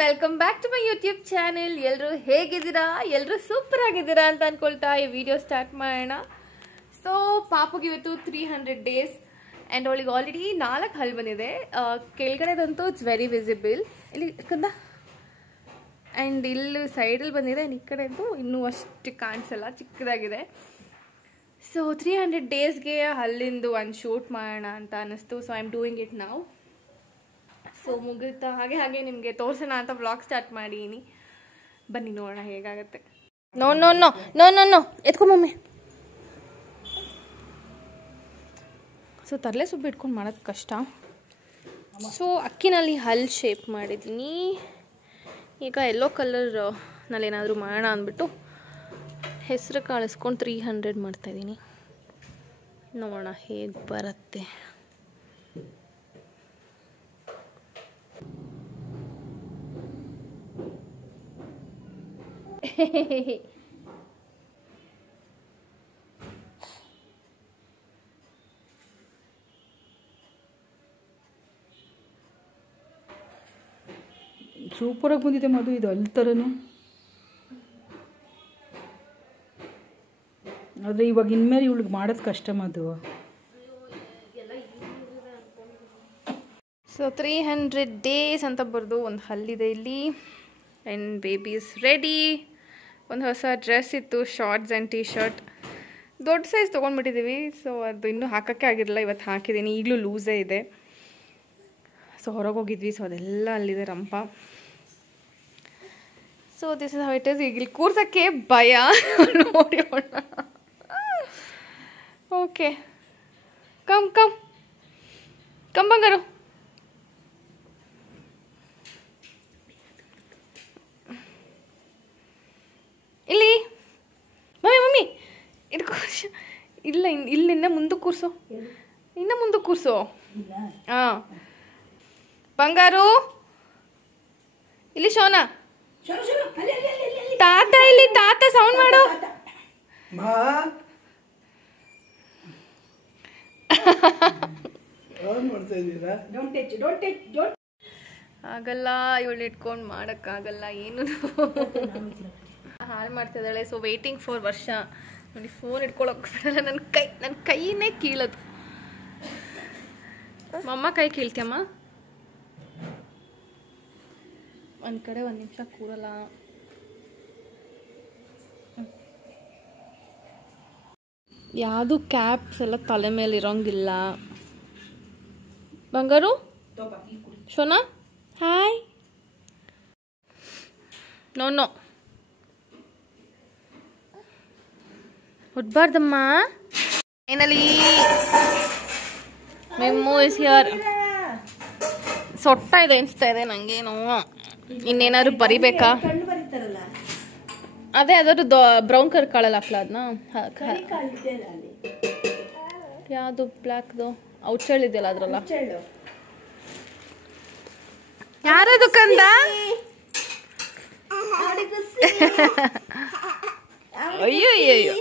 Welcome back to my YouTube channel. ಎಲ್ಲರೂ ಹೇಗಿದ್ದೀರಾ? ಎಲ್ಲರೂ ಸೂಪರ್ ಆಗಿದ್ದೀರಾ ಅಂತ ಅನ್ಕೊಳ್ತಾ ಈ ವಿಡಿಯೋ ಸ್ಟಾರ್ಟ್ ಮಾಡೋಣ. ಸೊ ಪಾಪುಗೆ ಇವತ್ತು 300 ಡೇಸ್ ಆ್ಯಂಡ್ ಅವಳಿಗೆ ಆಲ್ರೆಡಿ 4 ಹಲ್ಲು ಬಂದಿದೆ. ಕೆಳಗಡೆದಂತೂ ಇಟ್ಸ್ ವೆರಿ ವಿಸಿಬಲ್ ಇಲ್ಲಿ ಕಂದ, ಆ್ಯಂಡ್ ಇಲ್ಲಿ ಸೈಡಲ್ಲಿ ಬಂದಿದೆ. ಈ ಕಡೆ ಅಂತೂ ಇನ್ನೂ ಅಷ್ಟು ಕಾಣಿಸಲ್ಲ, ಚಿಕ್ಕದಾಗಿದೆ. ಸೊ 300 ಡೇಸ್ಗೆ ಹಲ್ಲಿಂದು ಒಂದು ಶೂಟ್ ಮಾಡೋಣ ಅಂತ ಅನ್ನಿಸ್ತು. So I am doing it ನಾವು. ಸೊ ಮುಗಿತಾ ಹಾಗೆ ನಿಮಗೆ ತೋರಿಸೋಣ ಅಂತ ವ್ಲಾಗ್ ಸ್ಟಾರ್ಟ್ ಮಾಡೀನಿ. ಬನ್ನಿ ನೋಡೋಣ ಹೇಗಾಗುತ್ತೆ. No no no no no no ಎತ್ಕೊಂಬಮ್ಮಿ. ಸೊ ತರಲೆ ಸುಬ್ಬು ಇಟ್ಕೊಂಡು ಮಾಡೋದು ಕಷ್ಟ. ಸೊ ಅಕ್ಕಿನಲ್ಲಿ ಹಲ್ಲು ಶೇಪ್ ಮಾಡಿದ್ದೀನಿ. ಈಗ ಯೆಲ್ಲೋ ಕಲರ್ನಲ್ಲಿ ಏನಾದರೂ ಮಾಡೋಣ ಅಂದ್ಬಿಟ್ಟು ಹೆಸರು ಕಾಳಿಸ್ಕೊಂಡು 300 ಮಾಡ್ತಾಯಿದ್ದೀನಿ. ನೋಡೋಣ ಹೇಗೆ ಬರುತ್ತೆ. ಸೂಪರಾಗಿ ಬಂದಿದೆ ಮಧು, ಇದು ಅಲ್ಲಿ ಥರನೇ. ಆದರೆ ಇವಾಗ ಇನ್ಮೇಲೆ ಇವಳಿಗೆ ಮಾಡೋದು ಕಷ್ಟ ಮಧು. ಸೊ 300 ಡೇಸ್ ಅಂತ ಬರೆದು ಒಂದು ಹಲ್ಲಿದೆ ಇಲ್ಲಿ. And baby is ready. ಒಂದು ಹೊಸ ಡ್ರೆಸ್ ಇತ್ತು, ಶಾರ್ಟ್ಸ್ ಆ್ಯಂಡ್ ಟೀ ಶರ್ಟ್. ದೊಡ್ಡ ಸೈಜ್ ತೊಗೊಂಡ್ಬಿಟ್ಟಿದ್ದೀವಿ. ಸೊ ಅದು ಇನ್ನೂ ಹಾಕೋಕ್ಕೆ ಆಗಿರಲಿಲ್ಲ, ಇವತ್ತು ಹಾಕಿದ್ದೀನಿ. ಈಗಲೂ ಲೂಸೇ ಇದೆ. ಸೊ ಹೊರಗೆ ಹೋಗಿದ್ವಿ, ಸೊ ಅದೆಲ್ಲ ಅಲ್ಲಿದೆ ರಂಪ. So this is how it is. ಈಗ ಇಲ್ಲಿ ಕೂರ್ಸೋಕ್ಕೆ ಭಯ ನೋಡಿ. ಓಕೆ ಕಮ್ ಕಮ್ ಕಮ್ ಬಂಗಾರು. ಇಲ್ಲಿ ಮಮ್ಮಿ ಇಟ್ಕೋ. ಇಲ್ಲ ಇಲ್ಲಿಂದ ಮುಂದಕ್ಕೆ ಕೂರ್ಸೋ, ಇನ್ನು ಮುಂದಕ್ಕೆ ಕೂರ್ಸೋ. ಹಾಂ ಬಂಗಾರು, ಇಲ್ಲಿ ಶೋನಾ. ತಾತ ಇಲ್ಲಿ, ತಾತ ಸೌಂಡ್ ಮಾಡು. ಆಗಲ್ಲ, ಇವಳು ಇಟ್ಕೊಂಡು ಮಾಡೋಕ್ಕಾಗಲ್ಲ, ಏನು ಹಾಳು ಮಾಡ್ತಿದ್ದಾಳೆ. ಸೊ ವೇಟಿಂಗ್ ಫಾರ್ ವರ್ಷ. ನೋಡಿ ಫೋನ್ ಇಟ್ಕೊಳಕ್ಕೆ ಬಿಡಲ್ಲ. ನನ್ನ ಕೈನೇ ಕೀಳೋದು. ಮಮ್ಮ ಕೈ ಕೀಳ್ತೀಯಮ್ಮ. ಒಂದು ಕಡೆ 1 ನಿಮಿಷ ಕೂರಲ್ಲ. ಯಾವುದು ಕ್ಯಾಪ್ಸ್ ಎಲ್ಲ ತಲೆ ಮೇಲೆ ಇರೋಂಗಿಲ್ಲ. ಬಂಗಾರು, ಶೋನಾ ಹಾಯ್. ನೋ ಹುಡ್ಬಾರ್ದಮ್ಮ. ಫೈನಲಿ ಮೆಮ್ಮು ಇಸ್ ಹಿಯರ್. ಸೊಟ್ಟ ಇದೆ ಅನಿಸ್ತಾ ಇದೆ ನನಗೇನು. ಇನ್ನೇನಾದ್ರು ಬರಿಬೇಕಾ? ಅದೇ ಅದರದ್ದು ಬ್ರೌನ್ ಕಲರ್ ಕಾಳಲ್ಲ ಹಾಕ್ಲ ಅದನ್ನ. ಯಾವುದು ಬ್ಲ್ಯಾಕ್ದು ಔಚಳ್ ಇದೆಯಲ್ಲ ಅದ್ರಲ್ಲ. ಯಾರದು ಕಂದ? ಅಯ್ಯೋ ಅಯ್ಯೋ.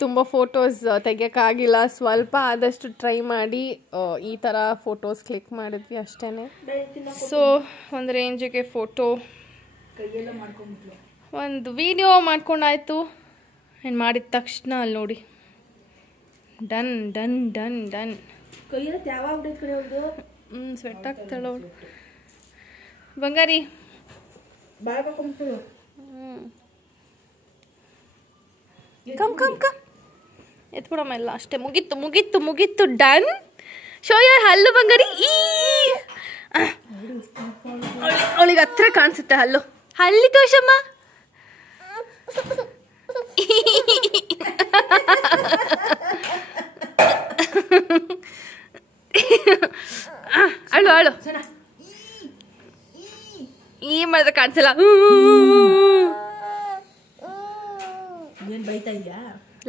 ತುಂಬ ಫೋಟೋಸ್ ತೆಗಿಯೋಕ್ಕಾಗಿಲ್ಲ. ಸ್ವಲ್ಪ ಆದಷ್ಟು ಟ್ರೈ ಮಾಡಿ ಈ ಥರ ಫೋಟೋಸ್ ಕ್ಲಿಕ್ ಮಾಡಿದ್ವಿ ಅಷ್ಟೇ. ಸೊ ಒಂದು ರೇಂಜಿಗೆ ಫೋಟೋ, ಒಂದು ವಿಡಿಯೋ ಮಾಡ್ಕೊಂಡಾಯ್ತು. ಏನು ಮಾಡಿದ ತಕ್ಷಣ ಅಲ್ಲಿ ನೋಡಿ done done done done. Sweat ಆಗ್ತಾಳು ಬಂಗಾರಿ. ಕಮ್ ಕಮ್ ಕಮ್ ಎತ್ಬಿಡಮ್ಮ. ಎಲ್ಲ ಅಷ್ಟೇ, ಮುಗೀತು ಮುಗೀತು ಮುಗೀತು. ಡನ್. ಶೋ ಯಾರ್ ಹಲ್ಲು ಬಂಗಾರಿ. ಅವಳಿಗೆ ಹತ್ರ ಕಾಣಿಸುತ್ತೆ ಹಲ್ಲು. ಹಲ್ಲಿ ತೋಷಮ್ಮ. ಅಳು ಅಳು. ಈ ಮಾಡಿದ್ರೆ ಕಾಣಿಸಲ್ಲ.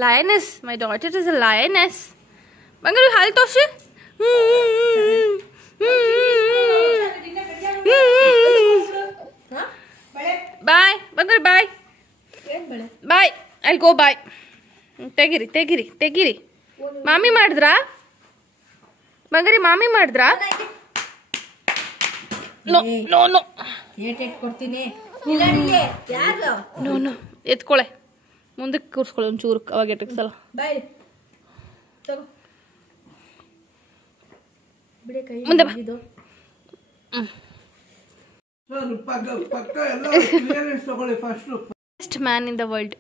Lioness, my daughter is a lioness. Bangaru hal toshi. Bye, Bangaru bye. Bye. I'll go bye. ತೆಗಿರಿ ತೆಗಿರಿ ತೆಗಿರಿ. ಮಾಮಿ ಮಾಡಿದ್ರಾ? ಬಂಗಾರಿ ಮಾಮಿ ಮಾಡಿದ್ರಾ? ನೋ ನೋ ನೋ ಕೊಡ್ತೀನಿ. ನೋ ನೋ ಎತ್ಕೊಳೆ, ಮುಂದಕ್ಕೆ ಕೂರ್ಸ್ಕೊಳ್ಳಿ ಒಂಚೂರು, ಅವಾಗ ಎಟಕ್ಸಲ್ಲ. ಮುಂದೆ ಬಾ. Best man in the world.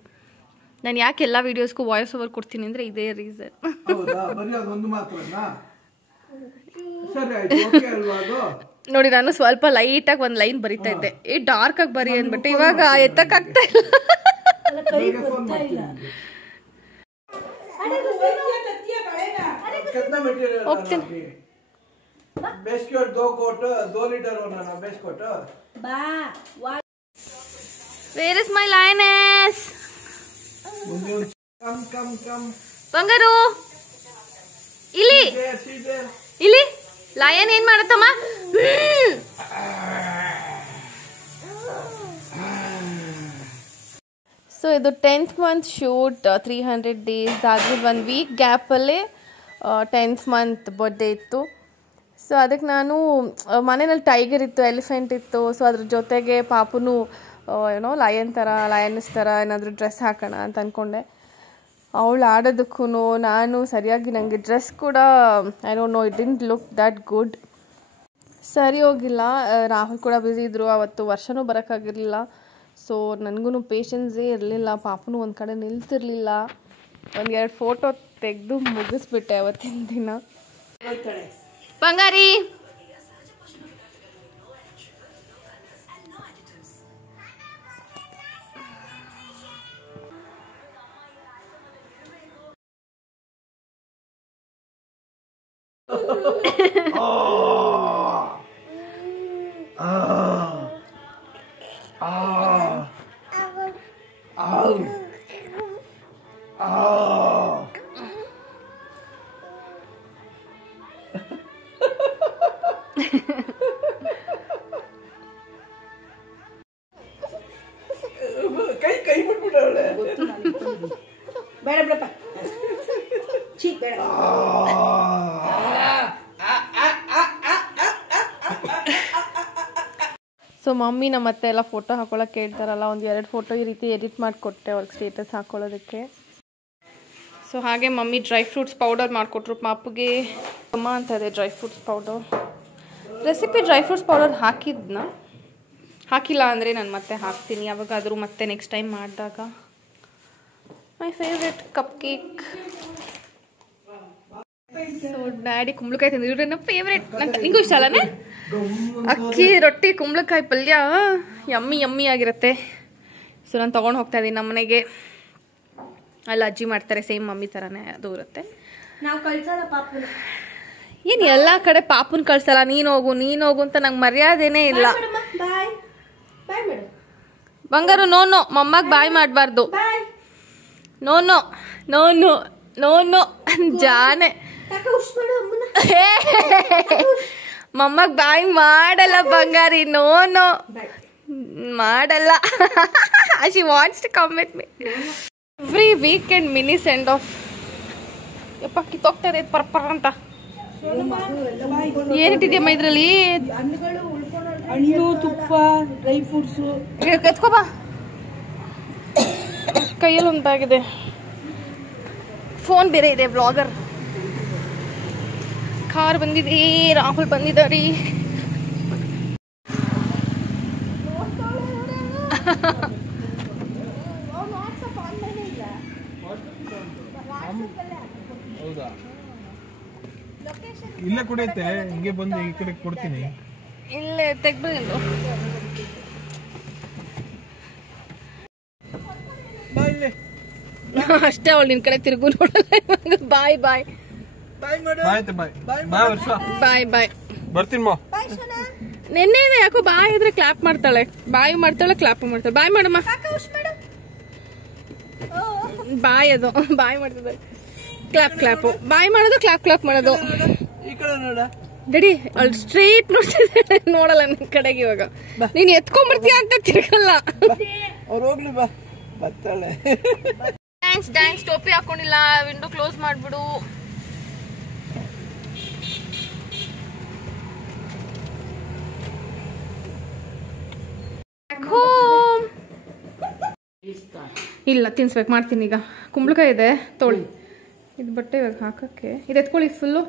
ನಾನು ಯಾಕೆ ಎಲ್ಲ ವಿಡಿಯೋಸ್ಗೂ ವಾಯ್ಸ್ ಓವರ್ ಕೊಡ್ತೀನಿ ಅಂದ್ರೆ ಇದೇ ರೀಸನ್. ನೋಡಿ, ನಾನು ಸ್ವಲ್ಪ ಲೈಟಾಗಿ ಒಂದು ಲೈನ್ ಬರಿತಾ ಇದ್ದೆ, ಈ ಡಾರ್ಕ್ ಆಗಿ ಬರಿ ಅಂದ್ಬಿಟ್ಟು ಇವಾಗ ಎತ್ತಕ್ಕಾಗ್ತಾ ಇಲ್ಲ. ಹೋಗ್ತೀನಿ. Where is my lioness? ಬಂಗಾರು ಇಲ್ಲಿ ಇಲ್ಲಿ ಲಯನ್ ಏನ್ ಮಾಡತ್ತಮ್ಮ? ಸೊ ಇದು 10th month ಶೂಟ್, 300 days ಆದ್ಮೇಲೆ 1 week ಗ್ಯಾಪಲ್ಲಿ 10th month ಬರ್ಡೇ ಇತ್ತು. ಸೊ ಅದಕ್ಕೆ ನಾನು ಮನೆಯಲ್ಲಿ ಟೈಗರ್ ಇತ್ತು, ಎಲಿಫೆಂಟ್ ಇತ್ತು. ಸೊ ಅದ್ರ ಜೊತೆಗೆ ಪಾಪುನು ಏನೋ ಲಯನ್ಸ್ ಥರ ಏನಾದರೂ ಡ್ರೆಸ್ ಹಾಕೋಣ ಅಂತ ಅಂದ್ಕೊಂಡೆ. ಅವಳು ಆಡೋದಕ್ಕೂ ನಾನು ಸರಿಯಾಗಿ ನನಗೆ ಡ್ರೆಸ್ ಕೂಡ I don't know, it didn't look that good, ಸರಿ ಹೋಗಿಲ್ಲ. ರಾಹುಲ್ ಕೂಡ ಬ್ಯುಸಿ ಇದ್ದರು ಅವತ್ತು, ವರ್ಷನೂ ಬರೋಕ್ಕಾಗಿರಲಿಲ್ಲ. ಸೊ ನನಗೂ ಪೇಷನ್ಸೇ ಇರಲಿಲ್ಲ, ಪಾಪನೂ ಒಂದು ಕಡೆ ನಿಲ್ತಿರ್ಲಿಲ್ಲ. 1-2 ಫೋಟೋ ತೆಗೆದು ಮುಗಿಸ್ಬಿಟ್ಟೆ ಅವತ್ತಿನ ದಿನ. ಬಂಗಾರಿ ಕೈ ಬಿಟ್ಬಿಟ್ಟವಳೆ. ಬೇಡ ಬಿಡಪ್ಪ, ಚೀಕ್ ಬೇಡ. ಸೊ ಮಮ್ಮಿನ ಮತ್ತೆ ಎಲ್ಲ ಫೋಟೋ ಹಾಕೊಳ್ಳೋಕೆ ಕೇಳ್ತಾರಲ್ಲ, 1-2 ಫೋಟೋ ಈ ರೀತಿ ಎಡಿಟ್ ಮಾಡಿಕೊಟ್ಟೆ ಅವ್ರಿಗೆ ಸ್ಟೇಟಸ್ ಹಾಕೊಳ್ಳೋದಕ್ಕೆ. ಸೊ ಹಾಗೆ ಮಮ್ಮಿ ಡ್ರೈ ಫ್ರೂಟ್ಸ್ ಪೌಡರ್ ಮಾಡಿಕೊಟ್ರು ಪಾಪುಗೆ. ಅಮ್ಮ ಅಂತ ಇದೆ dry fruits powder recipe. Dry fruits powder ಹಾಕಿಲ್ಲ ಅಂದರೆ ನಾನು ಮತ್ತೆ ಹಾಕ್ತೀನಿ ಯಾವಾಗಾದರೂ, ಮತ್ತೆ ನೆಕ್ಸ್ಟ್ ಟೈಮ್ ಮಾಡಿದಾಗ. My favourite cup cake. So daddy ಕುಂಬಳಕಾಯಿ ತಿಂದಿದ್ರು, ನನ್ನ ಫೇವ್ರೆಟ್. ನಿಂಗೂ ಇಷ್ಟ ಅಲ್ಲನೇ? ಅಕ್ಕಿ ರೊಟ್ಟಿ ಕುಂಬಳಕಾಯಿ ಪಲ್ಯ ಯಮ್ಮಿ ಆಗಿರುತ್ತೆ. ಸೊ ನಾನು ತೊಗೊಂಡು ಹೋಗ್ತಾ ಇದ್ದೀನಿ ನಮ್ಮ ಮನೆಗೆ. ಅಲ್ಲಿ ಅಜ್ಜಿ ಮಾಡ್ತಾರೆ, ಸೇಮ್ ಮಮ್ಮಿ ಥರನೇ ಅದು ಇರುತ್ತೆ. ನಾವು ಕಳ್ಸಲ್ಲ ಪಾಪನ. ಏನು ಎಲ್ಲ ಕಡೆ ಪಾಪನ್ ಕಳ್ಸಲ್ಲ, ನೀನು ಹೋಗು ಅಂತ ನಂಗೆ ಮರ್ಯಾದೆನೇ ಇಲ್ಲ. Bye bye madam. ಬಂಗಾರು ನೋ ನೋ, ಮೊಮ್ಮಗ್ ಬಾಯ್ ಮಾಡಬಾರ್ದು. No no no no no no ಜಾನೆ. ಮೊಮ್ಮಗ್ ಬಾಯ್ ಮಾಡಲ್ಲ ಬಂಗಾರಿ, ನೋ ನೋ ಮಾಡಲ್ಲ. She wants to come with me every weekend. Mini send off. ಯಪ್ಪ ಕಿತ್ತೋಗ್ತಾ ಇದೆ ಪರ್ಪರ್ ಅಂತ. ಏನಿಟ್ಟಿದ್ಯಮ್ಮ ಇದ್ರಲ್ಲಿ? ಹಣ್ಣು, ತುಪ್ಪ, ಡ್ರೈ ಫ್ರೂಟ್ಸು. ಎತ್ಕೋಬಾ, ಕೈಯಲ್ಲಿ ಉಂಟಾಗಿದೆ. ಫೋನ್ ಬೇರೆ ಇದೆ, ಬ್ಲಾಗರ್. ಕಾರ್ ಬಂದಿದೆ, ರಾಹುಲ್ ಬಂದಿದ್ದಾರೆ. ಇಲ್ಲೇ ಕುಡಿಯುತ್ತೆ, ಹಿಂಗೆ ಬಂದು ಈ ಕಡೆ ಕೊಡ್ತೀನಿ. ಇಲ್ಲೇ ತೆಗ್ದು ಅಷ್ಟೇ. ಅವಳು ನಿನ್ ಕಡೆ ತಿರುಗು ನೋಡಲ್ಲ. ಬಾಯ್ ಬಾಯ್ ಬಾಯ್ ಬರ್ತೀನಿ ಮಾ. ನೆನ್ನೆ ಯಾಕೋ ಬಾಯ್ ಇದ್ರೆ ಕ್ಲಾಪ್ ಮಾಡ್ತಾಳೆ, ಕ್ಲಾಪ್ ಮಾಡ್ತಾಳೆ. ಬಾಯ್ ಮಾಡಮ್ಮ. ಬಾಯ್ ಅದು ಬಾಯ್ ಮಾಡ್ತಿದ್ದಾರೆ. ಕ್ಲಾಪ್ ಬಾಯ್ ಮಾಡೋದು, ಕ್ಲಾಪ್ ಮಾಡೋದು. ರೆಡಿ ಅಲ್ಲಿ ಸ್ಟ್ರೈಟ್ ನೋಡ್ತಿದ್ದೆ, ನೋಡಲ್ಲ ನಿನ್ ಕಡೆಗೆ. ಇವಾಗ ನೀನ್ ಎತ್ಕೊಂಡ್ಬರ್ತೀಯ ಅಂತ ತಿರ್ಗಲ್ಲ. ಥ್ಯಾಂಕ್ಸ್. ಟೋಪಿ ಹಾಕೊಂಡಿಲ್ಲ, ವಿಂಡೋ ಕ್ಲೋಸ್ ಮಾಡ್ಬಿಡು. ಇಲ್ಲ ತಿನ್ಸ್ಬೇಕು, ಮಾಡ್ತೀನಿ ಈಗ. ಕುಂಬಳಕಾಯಿ ಇದೆ ತೊಳಿ, ಇದು ಬಟ್ಟೆ ಇವಾಗ ಹಾಕಕ್ಕೆ. ಇದು ಎತ್ಕೊಳ್ಳಿ ಫುಲ್ಲು.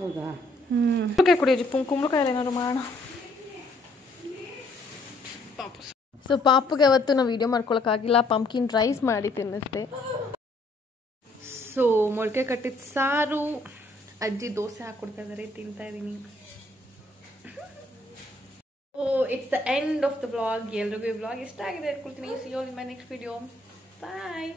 ಹೌದಾ? ಕುಂಬಳಕಾಯಿ ಕುಡಿಯೋದು, ಕುಂಬಳಕಾಯಿ ಎಲ್ಲ ಏನಾದ್ರು ಮಾಡೋಣ. ಸೊ ಪಾಪಗೆ ಅವತ್ತು ನಾವು ವಿಡಿಯೋ ಮಾಡ್ಕೊಳಕ್ಕಾಗಿಲ್ಲ, ಪಂಪ್ಕಿನ್ ರೈಸ್ ಮಾಡಿ ತಿನ್ನಿಸ್ದೆ. ಸೊ ಮೊಳಕೆ ಕಟ್ಟಿದ ಸಾರು, ಅಜ್ಜಿ ದೋಸೆ ಹಾಕ್ಕೊಡ್ತಾ ಇದ್ದಾರೆ, ತಿಂತಾ ಇದ್ದೀನಿ. So it's the end of the vlog. ಎಲ್ರಿಗೂ ಈ ವ್ಲಾಗ್ ಇಷ್ಟ ಆಗಿದೆ ಅನ್ಕೊಳ್ತೀನಿ. See you all in my next video. Bye.